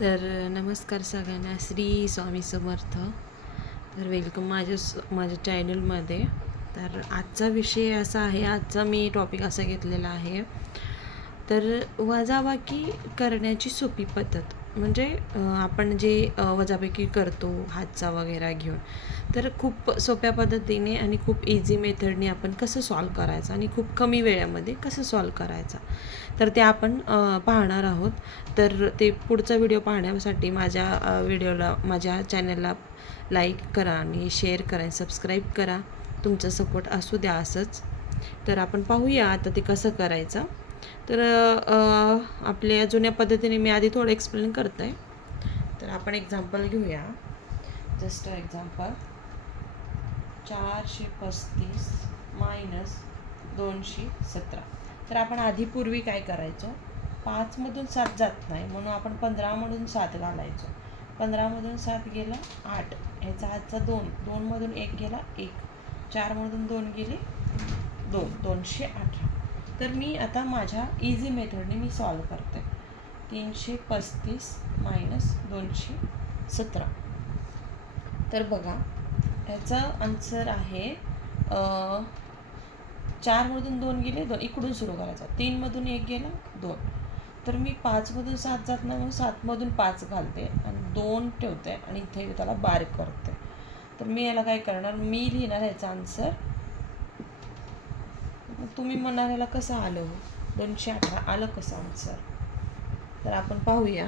तर नमस्कार सगळ्यांना. श्री स्वामी समर्थ. तर वेलकम माझ्या स- माझ्या चॅनलमध्ये तर आजचा विषय असा आहे आजचा मी टॉपिक असा घेतलेला आहे. तर वजाबाकी करण्याची सोपी पद्धत. म्हणजे आपण जे वजापैकी करतो हातचा वगैरे घेऊन तर खूप सोप्या पद्धतीने आणि खूप इझी मेथडने आपण कसं सॉल्व करायचं आणि खूप कमी वेळामध्ये कसं सॉल्व करायचं. तर ते आपण पाहणार आहोत. तर ते पुढचा व्हिडिओ पाहण्यासाठी माझ्या व्हिडिओला माझ्या चॅनलला लाईक करा आणि शेअर करा आणि सबस्क्राईब करा. तुमचा सपोर्ट असू द्या असंच. तर आपण पाहूया आता ते कसं करायचं. तर आपल्या जुन्या पद्धतीने मी आधी थोडं एक्सप्लेन करत. आहे तर आपण एक्झाम्पल घेऊया. जस्ट एक्झाम्पल चारशे पस्तीस मायनस दोनशे सतरा. तर आपण आधी पूर्वी काय करायचो? पाचमधून सात जात नाही म्हणून आपण पंधरामधून सात घालायचो. पंधरामधून सात गेला आठ. ह्याचा हातचा दोन. दोनमधून एक गेला एक. चारमधून दोन गेले दोन. दोनशे अठरा. तर मी आता माझ्या इझी मेथडने मी सॉल्व करते. तीनशे पस्तीस मायनस दोनशे सतरा. तर बघा ह्याचं आन्सर आहे चारमधून दोन गेले दोन इकडून सुरू करायचा. तीनमधून एक गेला दोन. तर मी पाचमधून सात जात नाही म्हणून सातमधून पाच घालते आणि दोन ठेवते आणि इथे त्याला बारीक करते. तर मी याला काय करणार? मी लिहिणार ह्याचा आन्सर तुम्ही मनाऱ्याला कसं आलं? दोनशे अठरा आलं कसं आन्सर? तर आपण पाहूया.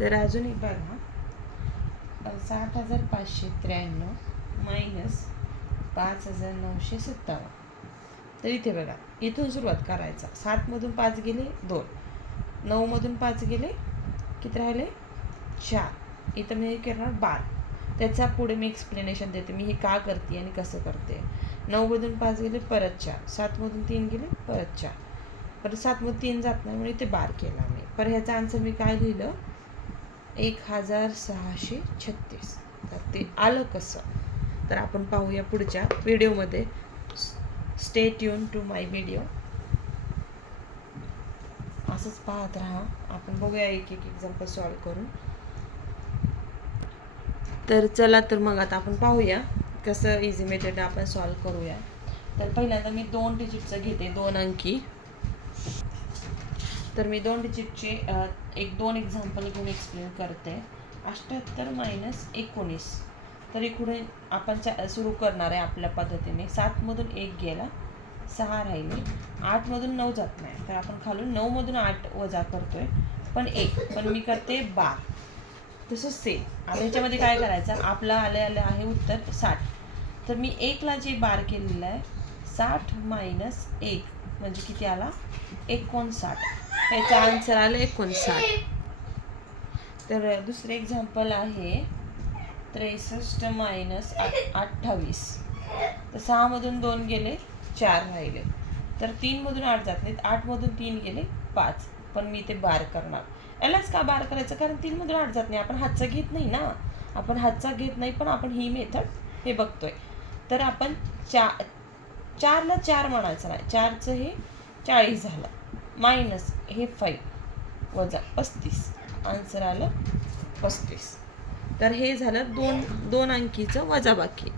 तर अजून एक बघा. सात हजार पाचशे त्र्याण्णव मायनस पाच हजार नऊशे सत्तावन्न. तर इथे बघा. इथून सुरुवात करायचा. सातमधून पाच गेले दोन. नऊमधून पाच गेले. किती राहिले? चार. इथं मी म्हणजे करणार बार त्याचा पुढे मी एक्सप्लेनेशन देते मी हे का करते आणि कसं करते नऊमधून पाच गेले परत चार. सातमधून तीन गेले परत चार. परत सातमधून तीन जात नाही म्हणून इथे बार केला मी. पर ह्याचा आन्सर मी काय लिहिलं? एक हजार सहाशे छत्तीस. तर ते आलं कसं? तर आपण पाहूया पुढच्या व्हिडिओमध्ये. Stay tune to my video असंच पाहत राहा. आपण बघूया एक एक एक्झाम्पल सॉल्व करून. तर चला तर मग आता आपण पाहूया. कसं इझी मेथड आपण सॉल्व करूया. तर पहिल्यांदा मी दोन डिजिटचं घेते दोन अंकी. तर मी दोन डिजिटचे एक दोन एक्झाम्पल घेऊन एक्सप्लेन करते. अठ्ठ्याहत्तर मायनस एकोणीस. तर इकडून आपण चा सुरू करणार आहे आपल्या पद्धतीने. सातमधून एक गेला सहा राहिले. आठमधून नऊ जात नाही. तर आपण खालून नऊमधून आठ वजा करतोय. पण एक पण मी करते बार. तसंच सेम आता ह्याच्यामध्ये काय करायचं? आपलं आलं आलं आहे उत्तर साठ. तर मी एकला जे बार केलेलं आहे साठ मायनस एक. म्हणजे किती आला? एकोणसाठ. याचा आन्सर आलं एकोणसाठ. तर दुसरं एक्झाम्पल आहे त्रेसष्ट मायनस अठ्ठावीस. तर सहामधून दोन गेले चार राहिले. तर तीनमधून आठ जात नाहीत. आठमधून तीन गेले पाच. पण मी ते बार करणार. यालाच का बार करायचं? कारण तीनमधून आठ जात नाही. आपण हातचा घेत नाही ना. आपण हातचा घेत नाही पण आपण ही मेथड हे बघतोय. तर आपण चा चारला चार म्हणायचं नाही. चारचं हे चाळीस झालं. मायनस हे फाईव्ह वजा पस्तीस. आन्सर आलं पस्तीस. तर हे झालं दोन दोन अंकीचं वजाबाकी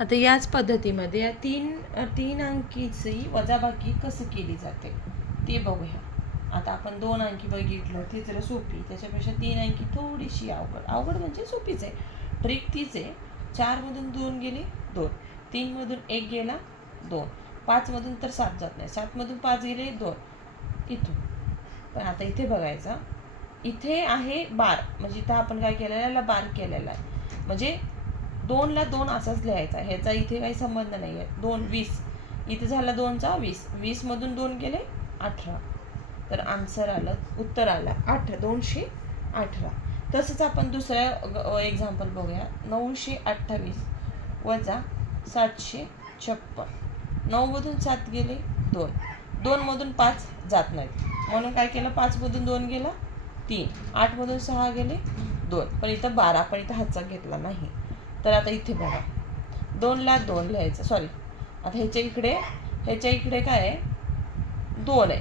आता याच पद्धतीमध्ये या तीन तीन अंकीची वजाबाकी कसं केली जाते? ते बघूया. आता आपण दोन अंकी बघितलं ती जरा सोपी. त्याच्यापेक्षा तीन अंकी थोडीशी अवघड. अवघड म्हणजे सोपीच आहे. ट्रिक तीच आहे. चारमधून दोन गेले दोन. तीनमधून एक गेला दोन. पाचमधून तर सात जात नाही. सातमधून पाच गेले दोन. इथून. पण आता इथे बघायचा. इथे आहे बार. म्हणजे इथं आपण काय केलेलं आहे? याला बार केलेला आहे. म्हणजे दोनला दोन असाच लिहायचा. ह्याचा इथे काही संबंध नाही आहे दोन वीस. इथे झाला दोनचा वीस. वीसमधून दोन गेले अठरा. तर आन्सर आलं उत्तर आलं आठ दोनशे अठरा. तसंच आपण दुसऱ्या एक्झाम्पल बघूया. नऊशे अठ्ठावीस वजा सातशे छप्पन. नऊमधून सात गेले दोन. दोनमधून पाच जात नाहीत. म्हणून काय केलं? पाचमधून दोन गेला तीन. आठमधून सहा गेले दोन. पण इथं बारा पण इथं हातचा घेतला नाही. तर आता इथे बघा. दोनला दोन लिहायचं. सॉरी आता ह्याच्या इकडे ह्याच्या इकडे काय आहे? दोन आहे.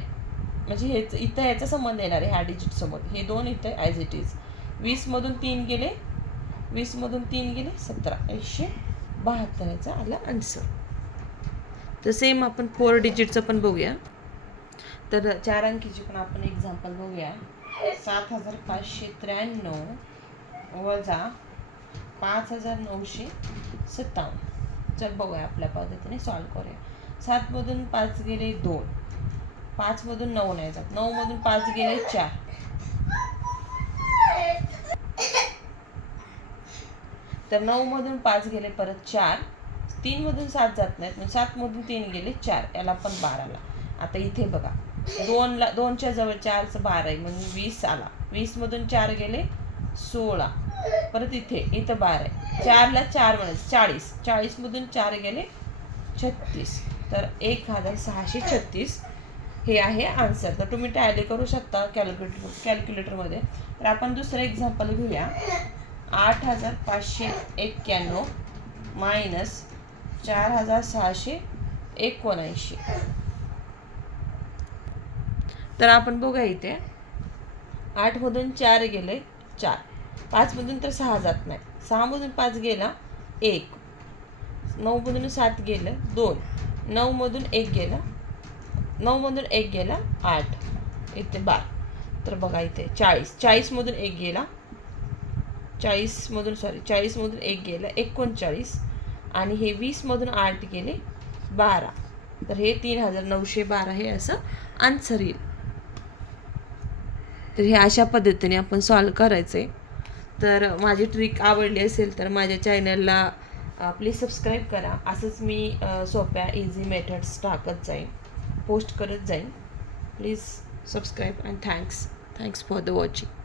म्हणजे हेच इथं याचा संबंध येणार आहे ह्या डिजिटसोबत हे दोन इथं ॲज इट इज वीसमधून तीन गेले वीसमधून तीन गेले सतरा. एकशे बहात्तर याचा आला आन्सर तर सेम आपण फोर डिजिटचं पण बघूया. तर चार अंकीची पण आपण एक्झाम्पल बघूया. सात हजार पाचशे त्र्याण्णव वजा पाच हजार नऊशे सत्तावन्न. चल बघूया आपल्या पद्धतीने सॉल्व करूया. सातमधून पाच गेले दोन. पाचमधून नऊ नाही जात. नऊमधून पाच गेले चार. तर नऊमधून पाच गेले परत चार. तीनमधून सात जात नाहीत मग सातमधून तीन गेले चार. याला पण बाराला. आता इथे बघा. दोनला दोनच्या जवळ चारचं बारा आहे. म्हणजे वीस आला. वीसमधून चार गेले सोळा. परत इथे इथं बारा आहे. चारला चार म्हणायचं. चाळीस. चाळीसमधून चार गेले छत्तीस. तर एक हजार सहाशे छत्तीस. हे आहे आन्सर तर तुम्ही टॅली करू शकता कॅल्क्युलेटर कॅल्क्युलेटरमध्ये तर आपण दुसरं एक्झाम्पल घेऊया. आठ हजार पाचशे एक्क्याण्णव मायनस चार हजार सहाशे एकोणऐंशी. तर आपण बघा इथे. आठमधून चार गेले चार. पाचमधून तर सहा जात नाही. सहामधून पाच गेला एक. नऊमधून सात गेलं दोन. नऊमधून एक गेला नऊमधून एक गेला आठ. इथे बार. तर बघा इथे चाळीस. चाळीसमधून एक गेला. चाळीसमधून सॉरी चाळीसमधून एक गेला एकोणचाळीस. आणि हे वीसमधून आठ गेले बारा. तर हे तीन हजार नऊशे बारा हे असं आन्सर येईल. तर हे अशा पद्धतीने आपण सॉल्व करायचं आहे तर माझी ट्रिक आवडली असेल तर माझ्या चॅनलला प्लीज सबस्क्राईब करा. असंच मी सोप्या इझी मेथड्स टाकत जाईन. पोस्ट करत जाईन please subscribe and thanks thanks for the watching